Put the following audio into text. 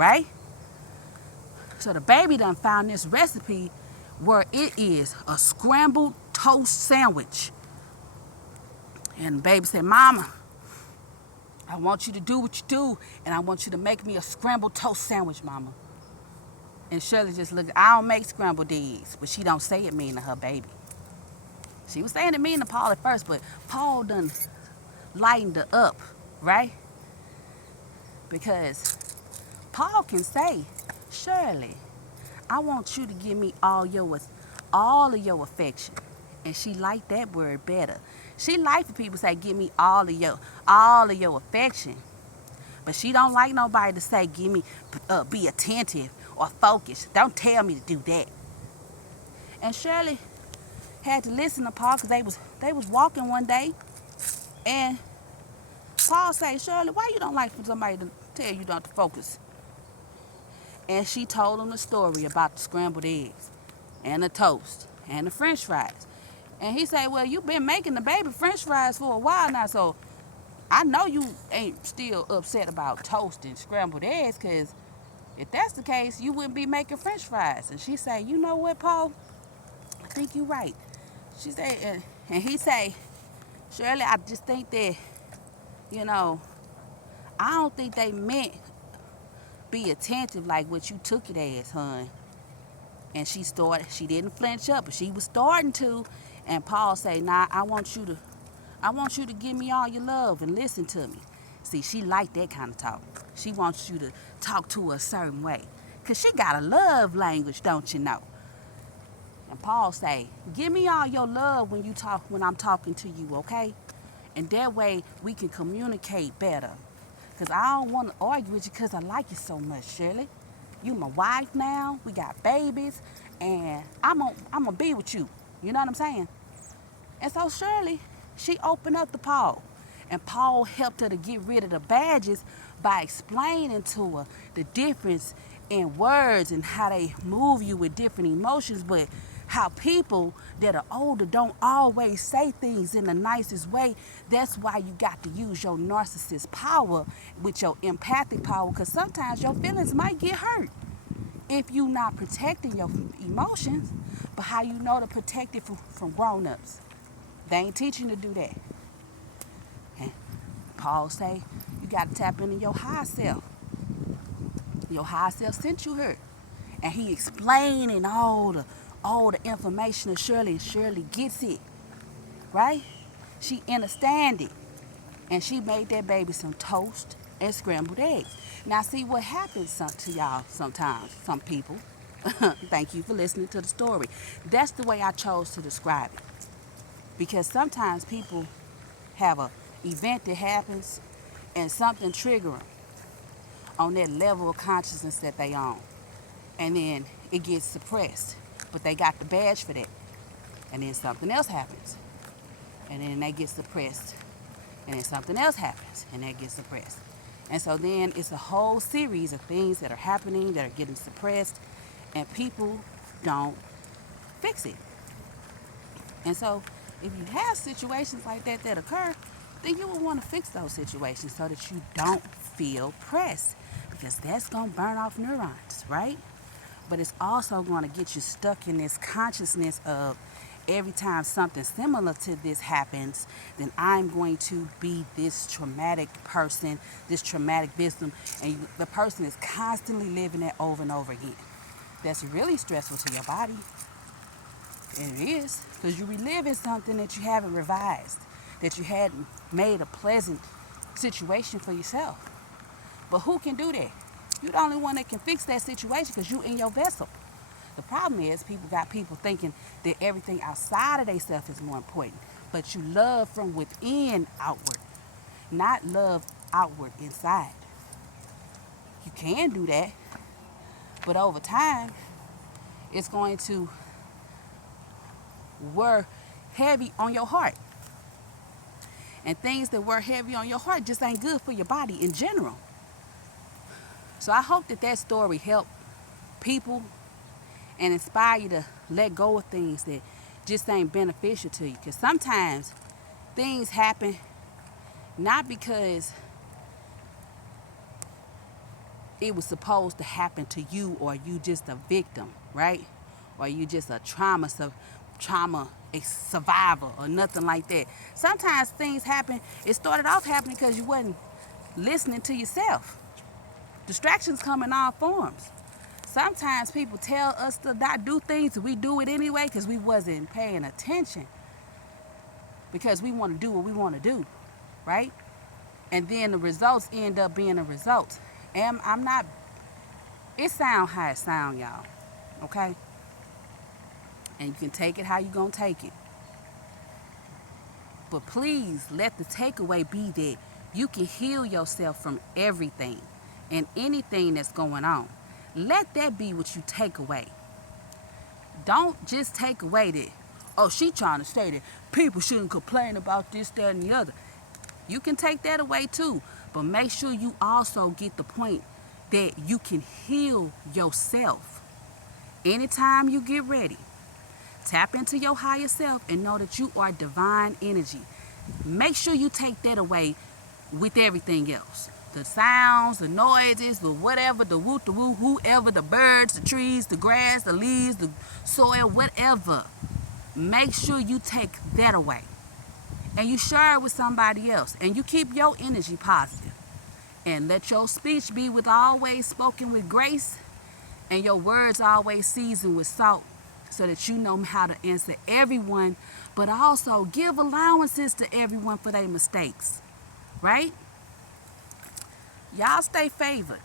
right? So the baby done found this recipe where it is a scrambled toast sandwich. And the baby said, Mama, I want you to do what you do, and I want you to make me a scrambled toast sandwich, Mama. And Shirley just looked, I don't make scrambled eggs, but she don't say it mean to her baby. She was saying it mean to Paul at first, but Paul done lightened her up, right? Because Paul can say, Shirley, I want you to give me all of your affection. And she liked that word better. She liked for people to say, give me all of your affection. But she don't like nobody to say, give me, be attentive or focused. Don't tell me to do that. And Shirley had to listen to Paul because they was walking one day, and Paul said, Shirley, why you don't like for somebody to tell you not to focus? And she told him the story about the scrambled eggs and the toast and the french fries. And he said, well, you've been making the baby french fries for a while now, so I know you ain't still upset about toast and scrambled eggs, because if that's the case, you wouldn't be making french fries. And she said, you know what, Paul? I think you're right. She said, and he said, Shirley, I just think that, I don't think they meant be attentive like what you took it as, hon. And she didn't flinch up, but she was starting to. And Paul said, nah, I want you to give me all your love and listen to me. See, she liked that kind of talk. She wants you to talk to her a certain way. Because she got a love language, don't you know? And Paul say, give me all your love when I'm talking to you, okay? And that way we can communicate better. Because I don't want to argue with you because I like you so much, Shirley. You my wife now. We got babies. And I'm gonna be with you. You know what I'm saying? And so Shirley, she opened up to Paul. And Paul helped her to get rid of the badges by explaining to her the difference in words and how they move you with different emotions, but how people that are older don't always say things in the nicest way. That's why you got to use your narcissist power with your empathic power, because sometimes your feelings might get hurt if you're not protecting your emotions. But how you know to protect it from grown-ups? They ain't teaching you to do that. And Paul say you got to tap into your high self. Your high self sent you here. And he explaining all the information to Shirley, and Shirley gets it, right? She understand it. And she made that baby some toast and scrambled eggs. Now see what happens to y'all sometimes, some people. Thank you for listening to the story. That's the way I chose to describe it. Because sometimes people have a event that happens and something trigger them on that level of consciousness that they own. And then it gets suppressed. But they got the badge for that. And then something else happens. And then they get suppressed. And then something else happens. And that gets suppressed. And so then it's a whole series of things that are happening that are getting suppressed. And people don't fix it. And so if you have situations like that occur, then you will want to fix those situations so that you don't feel pressed. Because that's going to burn off neurons, right? But it's also going to get you stuck in this consciousness of every time something similar to this happens, then I'm going to be this traumatic person, this traumatic victim, and the person is constantly living it over and over again. That's really stressful to your body. And it is, because you're reliving something that you haven't revised, that you hadn't made a pleasant situation for yourself. But who can do that? You're the only one that can fix that situation because you in your vessel. The problem is people thinking that everything outside of themselves is more important. But you love from within outward, not love outward inside. You can do that, but over time, it's going to wear heavy on your heart. And things that wear heavy on your heart just ain't good for your body in general. So I hope that story helped people and inspire you to let go of things that just ain't beneficial to you. Because sometimes things happen not because it was supposed to happen to you, or you just a victim, right? Or you just a trauma a survivor or nothing like that. Sometimes things happen, it started off happening because you wasn't listening to yourself. Distractions come in all forms. Sometimes people tell us to not do things, and we do it anyway because we wasn't paying attention, because we want to do what we want to do, right? And then the results end up being the results. And I'm not, it sound how it sound, y'all, okay? And you can take it how you gonna take it. But please let the takeaway be that you can heal yourself from everything and anything that's going on. Let that be what you take away. Don't just take away that, oh, she trying to say that people shouldn't complain about this, that, and the other. You can take that away too, but make sure you also get the point that you can heal yourself. Anytime you get ready, tap into your higher self and know that you are divine energy. Make sure you take that away with everything else. The sounds, the noises, the whatever, the woo, whoever, the birds, the trees, the grass, the leaves, the soil, whatever. Make sure you take that away. And you share it with somebody else. And you keep your energy positive. And let your speech be with always spoken with grace, and your words always seasoned with salt, so that you know how to answer everyone, but also give allowances to everyone for their mistakes, right? Y'all stay favored.